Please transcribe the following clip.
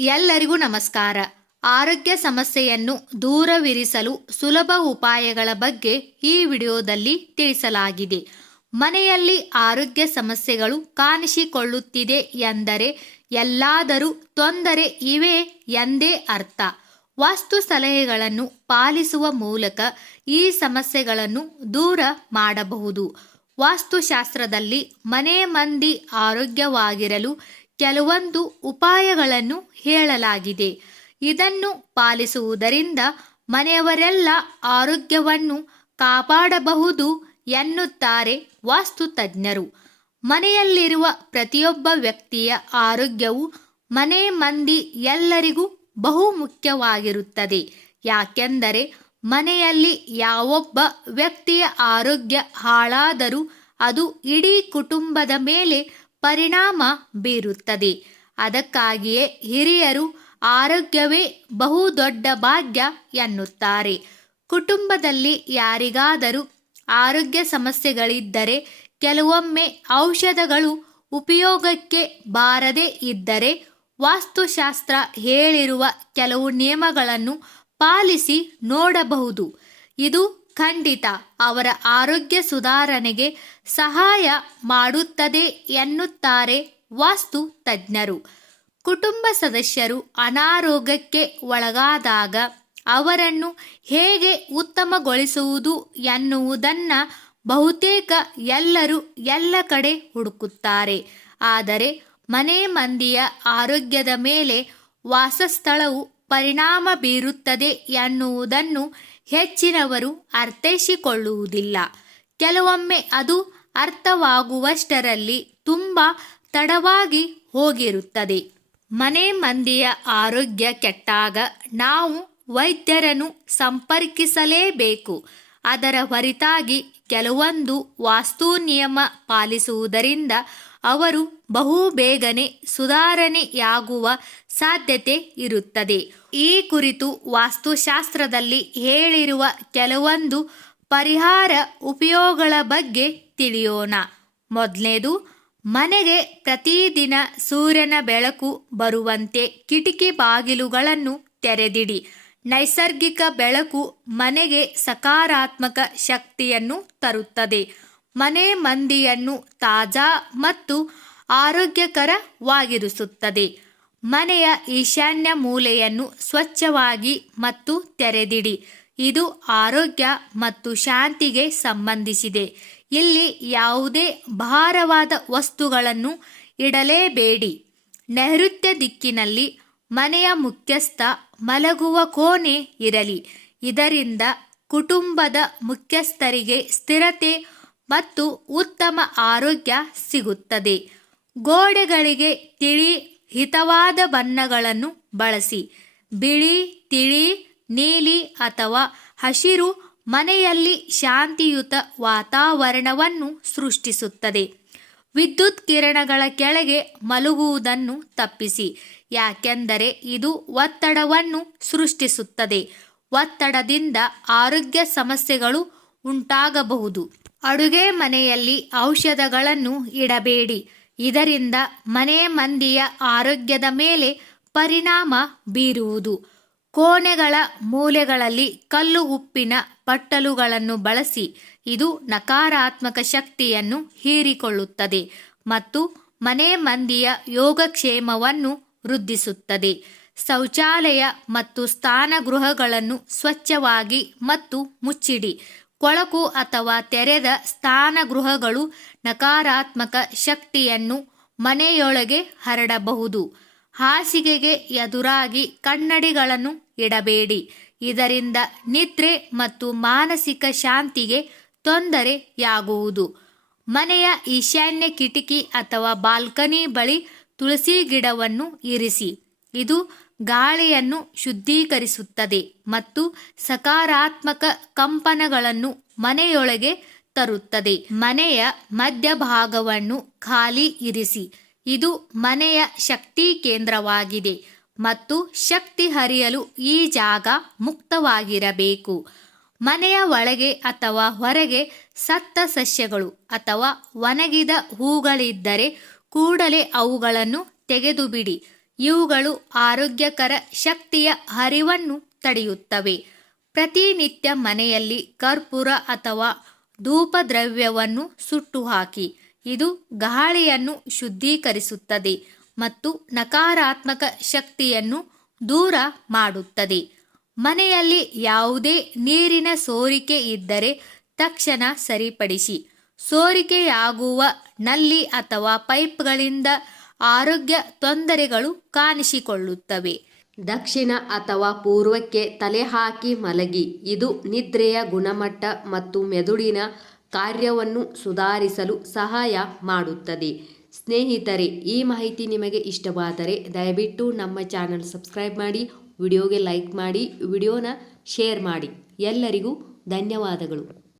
ಎಲ್ಲರಿಗೂ ನಮಸ್ಕಾರ. ಆರೋಗ್ಯ ಸಮಸ್ಯೆಯನ್ನು ದೂರವಿರಿಸಲು ಸುಲಭ ಉಪಾಯಗಳ ಬಗ್ಗೆ ಈ ವಿಡಿಯೋದಲ್ಲಿ ತಿಳಿಸಲಾಗಿದೆ. ಮನೆಯಲ್ಲಿ ಆರೋಗ್ಯ ಸಮಸ್ಯೆಗಳು ಕಾಣಿಸಿಕೊಳ್ಳುತ್ತಿದೆ ಎಂದರೆ ಎಲ್ಲಾದರೂ ತೊಂದರೆ ಇವೆ ಎಂದೇ ಅರ್ಥ. ವಾಸ್ತು ಸಲಹೆಗಳನ್ನು ಪಾಲಿಸುವ ಮೂಲಕ ಈ ಸಮಸ್ಯೆಗಳನ್ನು ದೂರ ಮಾಡಬಹುದು. ವಾಸ್ತುಶಾಸ್ತ್ರದಲ್ಲಿ ಮನೆ ಮಂದಿ ಆರೋಗ್ಯವಾಗಿರಲು ಕೆಲವೊಂದು ಉಪಾಯಗಳನ್ನು ಹೇಳಲಾಗಿದೆ. ಇದನ್ನು ಪಾಲಿಸುವುದರಿಂದ ಮನೆಯವರೆಲ್ಲ ಆರೋಗ್ಯವನ್ನು ಕಾಪಾಡಬಹುದು ಎನ್ನುತ್ತಾರೆ ವಾಸ್ತು ತಜ್ಞರು ಮನೆಯಲ್ಲಿರುವ ಪ್ರತಿಯೊಬ್ಬ ವ್ಯಕ್ತಿಯ ಆರೋಗ್ಯವು ಮನೆ ಮಂದಿ ಎಲ್ಲರಿಗೂ ಬಹು ಮುಖ್ಯವಾಗಿರುತ್ತದೆ. ಯಾಕೆಂದರೆ ಮನೆಯಲ್ಲಿ ಯಾವೊಬ್ಬ ವ್ಯಕ್ತಿಯ ಆರೋಗ್ಯ ಹಾಳಾದರೂ ಅದು ಇಡೀ ಕುಟುಂಬದ ಮೇಲೆ ಪರಿಣಾಮ ಬೀರುತ್ತದೆ. ಅದಕ್ಕಾಗಿಯೇ ಹಿರಿಯರು ಆರೋಗ್ಯವೇ ಬಹು ದೊಡ್ಡ ಭಾಗ್ಯ ಎನ್ನುತ್ತಾರೆ. ಕುಟುಂಬದಲ್ಲಿ ಯಾರಿಗಾದರೂ ಆರೋಗ್ಯ ಸಮಸ್ಯೆಗಳಿದ್ದರೆ, ಕೆಲವೊಮ್ಮೆ ಔಷಧಗಳು ಉಪಯೋಗಕ್ಕೆ ಬಾರದೇ ಇದ್ದರೆ, ವಾಸ್ತುಶಾಸ್ತ್ರ ಹೇಳಿರುವ ಕೆಲವು ನಿಯಮಗಳನ್ನು ಪಾಲಿಸಿ ನೋಡಬಹುದು. ಇದು ಖಂಡಿತ ಅವರ ಆರೋಗ್ಯ ಸುಧಾರಣೆಗೆ ಸಹಾಯ ಮಾಡುತ್ತದೆ ಎನ್ನುತ್ತಾರೆ ವಾಸ್ತು ತಜ್ಞರು. ಕುಟುಂಬ ಸದಸ್ಯರು ಅನಾರೋಗ್ಯಕ್ಕೆ ಒಳಗಾದಾಗ ಅವರನ್ನು ಹೇಗೆ ಉತ್ತಮಗೊಳಿಸುವುದು ಎನ್ನುವುದನ್ನು ಬಹುತೇಕ ಎಲ್ಲರೂ ಎಲ್ಲ ಕಡೆ ಹುಡುಕುತ್ತಾರೆ. ಆದರೆ ಮನೆ ಮಂದಿಯ ಆರೋಗ್ಯದ ಮೇಲೆ ವಾಸಸ್ಥಳವು ಪರಿಣಾಮ ಬೀರುತ್ತದೆ ಎನ್ನುವುದನ್ನು ಹೆಚ್ಚಿನವರು ಅರ್ಥೈಸಿಕೊಳ್ಳುವುದಿಲ್ಲ. ಕೆಲವೊಮ್ಮೆ ಅದು ಅರ್ಥವಾಗುವಷ್ಟರಲ್ಲಿ ತುಂಬ ತಡವಾಗಿ ಹೋಗಿರುತ್ತದೆ. ಮನೆ ಮಂದಿಯ ಆರೋಗ್ಯ ಕೆಟ್ಟಾಗ ನಾವು ವೈದ್ಯರನ್ನು ಸಂಪರ್ಕಿಸಲೇಬೇಕು. ಅದರ ಹೊರತಾಗಿ ಕೆಲವೊಂದು ವಾಸ್ತು ನಿಯಮ ಪಾಲಿಸುವುದರಿಂದ ಅವರು ಬಹು ಬೇಗನೆ ಸುಧಾರಣೆಯಾಗುವ ಸಾಧ್ಯತೆ ಇರುತ್ತದೆ. ಈ ಕುರಿತು ವಾಸ್ತುಶಾಸ್ತ್ರದಲ್ಲಿ ಹೇಳಿರುವ ಕೆಲವೊಂದು ಪರಿಹಾರ ಉಪಯೋಗಗಳ ಬಗ್ಗೆ ತಿಳಿಯೋಣ. ಮೊದಲನೇದು, ಮನೆಗೆ ಪ್ರತಿದಿನ ಸೂರ್ಯನ ಬೆಳಕು ಬರುವಂತೆ ಕಿಟಕಿ ಬಾಗಿಲುಗಳನ್ನು ತೆರೆದಿಡಿ. ನೈಸರ್ಗಿಕ ಬೆಳಕು ಮನೆಗೆ ಸಕಾರಾತ್ಮಕ ಶಕ್ತಿಯನ್ನು ತರುತ್ತದೆ. ಮನೆ ಮಂದಿಯನ್ನು ತಾಜಾ ಮತ್ತು ಆರೋಗ್ಯಕರವಾಗಿರಿಸುತ್ತದೆ. ಮನೆಯ ಈಶಾನ್ಯ ಮೂಲೆಯನ್ನು ಸ್ವಚ್ಛವಾಗಿ ಮತ್ತು ತೆರೆದಿಡಿ. ಇದು ಆರೋಗ್ಯ ಮತ್ತು ಶಾಂತಿಗೆ ಸಂಬಂಧಿಸಿದೆ. ಇಲ್ಲಿ ಯಾವುದೇ ಭಾರವಾದ ವಸ್ತುಗಳನ್ನು ಇಡಲೇಬೇಡಿ. ನೈಋತ್ಯ ದಿಕ್ಕಿನಲ್ಲಿ ಮನೆಯ ಮುಖ್ಯಸ್ಥ ಮಲಗುವ ಕೋಣೆ ಇರಲಿ. ಇದರಿಂದ ಕುಟುಂಬದ ಮುಖ್ಯಸ್ಥರಿಗೆ ಸ್ಥಿರತೆ ಮತ್ತು ಉತ್ತಮ ಆರೋಗ್ಯ ಸಿಗುತ್ತದೆ. ಗೋಡೆಗಳಿಗೆ ತಿಳಿ ಹಿತವಾದ ಬಣ್ಣಗಳನ್ನು ಬಳಸಿ. ಬಿಳಿ, ತಿಳಿ, ನೀಲಿ ಅಥವಾ ಹಸಿರು ಮನೆಯಲ್ಲಿ ಶಾಂತಿಯುತ ವಾತಾವರಣವನ್ನು ಸೃಷ್ಟಿಸುತ್ತದೆ. ವಿದ್ಯುತ್ ಕಿರಣಗಳ ಕೆಳಗೆ ಮಲಗುವುದನ್ನು ತಪ್ಪಿಸಿ. ಯಾಕೆಂದರೆ ಇದು ಒತ್ತಡವನ್ನು ಸೃಷ್ಟಿಸುತ್ತದೆ. ಒತ್ತಡದಿಂದ ಆರೋಗ್ಯ ಸಮಸ್ಯೆಗಳು ಉಂಟಾಗಬಹುದು. ಅಡುಗೆ ಮನೆಯಲ್ಲಿ ಔಷಧಗಳನ್ನು ಇಡಬೇಡಿ. ಇದರಿಂದ ಮನೆ ಮಂದಿಯ ಆರೋಗ್ಯದ ಮೇಲೆ ಪರಿಣಾಮ ಬೀರುವುದು. ಕೋಣೆಗಳ ಮೂಲೆಗಳಲ್ಲಿ ಕಲ್ಲು ಉಪ್ಪಿನ ಪಟ್ಟಲುಗಳನ್ನು ಬಳಸಿ ಇದು ನಕಾರಾತ್ಮಕ ಶಕ್ತಿಯನ್ನು ಹೀರಿಕೊಳ್ಳುತ್ತದೆ ಮತ್ತು ಮನೆ ಮಂದಿಯ ಯೋಗಕ್ಷೇಮವನ್ನು ವೃದ್ಧಿಸುತ್ತದೆ. ಶೌಚಾಲಯ ಮತ್ತು ಸ್ನಾನಗೃಹಗಳನ್ನು ಸ್ವಚ್ಛವಾಗಿ ಮತ್ತು ಮುಚ್ಚಿಡಿ. ಕೊಳಕು ಅಥವಾ ತೆರೆದ ಸ್ನಾನಗೃಹಗಳು ನಕಾರಾತ್ಮಕ ಶಕ್ತಿಯನ್ನು ಮನೆಯೊಳಗೆ ಹರಡಬಹುದು. ಹಾಸಿಗೆಗೆ ಎದುರಾಗಿ ಕನ್ನಡಿಗಳನ್ನು ಇಡಬೇಡಿ. ಇದರಿಂದ ನಿದ್ರೆ ಮತ್ತು ಮಾನಸಿಕ ಶಾಂತಿಗೆ ತೊಂದರೆಯಾಗುವುದು. ಮನೆಯ ಈಶಾನ್ಯ ಕಿಟಕಿ ಅಥವಾ ಬಾಲ್ಕನಿ ಬಳಿ ತುಳಸಿ ಗಿಡವನ್ನು ಇರಿಸಿ. ಇದು ಗಾಳಿಯನ್ನು ಶುದ್ಧೀಕರಿಸುತ್ತದೆ ಮತ್ತು ಸಕಾರಾತ್ಮಕ ಕಂಪನಗಳನ್ನು ಮನೆಯೊಳಗೆ ತರುತ್ತದೆ. ಮನೆಯ ಮಧ್ಯಭಾಗವನ್ನು ಖಾಲಿ ಇರಿಸಿ. ಇದು ಮನೆಯ ಶಕ್ತಿ ಕೇಂದ್ರವಾಗಿದೆ ಮತ್ತು ಶಕ್ತಿ ಹರಿಯಲು ಈ ಜಾಗ ಮುಕ್ತವಾಗಿರಬೇಕು. ಮನೆಯ ಒಳಗೆ ಅಥವಾ ಹೊರಗೆ ಸತ್ತ ಸಸ್ಯಗಳು ಅಥವಾ ಒಣಗಿದ ಹೂಗಳಿದ್ದರೆ ಕೂಡಲೇ ಅವುಗಳನ್ನು ತೆಗೆದುಬಿಡಿ. ಇವುಗಳು ಆರೋಗ್ಯಕರ ಶಕ್ತಿಯ ಹರಿವನ್ನು ತಡೆಯುತ್ತವೆ. ಪ್ರತಿನಿತ್ಯ ಮನೆಯಲ್ಲಿ ಕರ್ಪೂರ ಅಥವಾ ಧೂಪದ್ರವ್ಯವನ್ನು ಸುಟ್ಟು ಹಾಕಿ ಇದು ಗಾಳಿಯನ್ನು ಶುದ್ಧೀಕರಿಸುತ್ತದೆ ಮತ್ತು ನಕಾರಾತ್ಮಕ ಶಕ್ತಿಯನ್ನು ದೂರ ಮಾಡುತ್ತದೆ. ಮನೆಯಲ್ಲಿ ಯಾವುದೇ ನೀರಿನ ಸೋರಿಕೆ ಇದ್ದರೆ ತಕ್ಷಣ ಸರಿಪಡಿಸಿ, ಸೋರಿಕೆಯಾಗುವ ನಲ್ಲಿ ಅಥವಾ ಪೈಪ್ಗಳಿಂದ ಆರೋಗ್ಯ ತೊಂದರೆಗಳು ಕಾಣಿಸಿಕೊಳ್ಳುತ್ತವೆ. ದಕ್ಷಿಣ ಅಥವಾ ಪೂರ್ವಕ್ಕೆ ತಲೆ ಹಾಕಿ ಮಲಗಿ. ಇದು ನಿದ್ರೆಯ ಗುಣಮಟ್ಟ ಮತ್ತು ಮೆದುಳಿನ ಕಾರ್ಯವನ್ನು ಸುಧಾರಿಸಲು ಸಹಾಯ ಮಾಡುತ್ತದೆ. ಸ್ನೇಹಿತರೆ, ಈ ಮಾಹಿತಿ ನಿಮಗೆ ಇಷ್ಟವಾದರೆ ದಯವಿಟ್ಟು ನಮ್ಮ ಚಾನಲ್ ಸಬ್ಸ್ಕ್ರೈಬ್ ಮಾಡಿ, ವಿಡಿಯೋಗೆ ಲೈಕ್ ಮಾಡಿ, ವಿಡಿಯೋನ ಶೇರ್ ಮಾಡಿ. ಎಲ್ಲರಿಗೂ ಧನ್ಯವಾದಗಳು.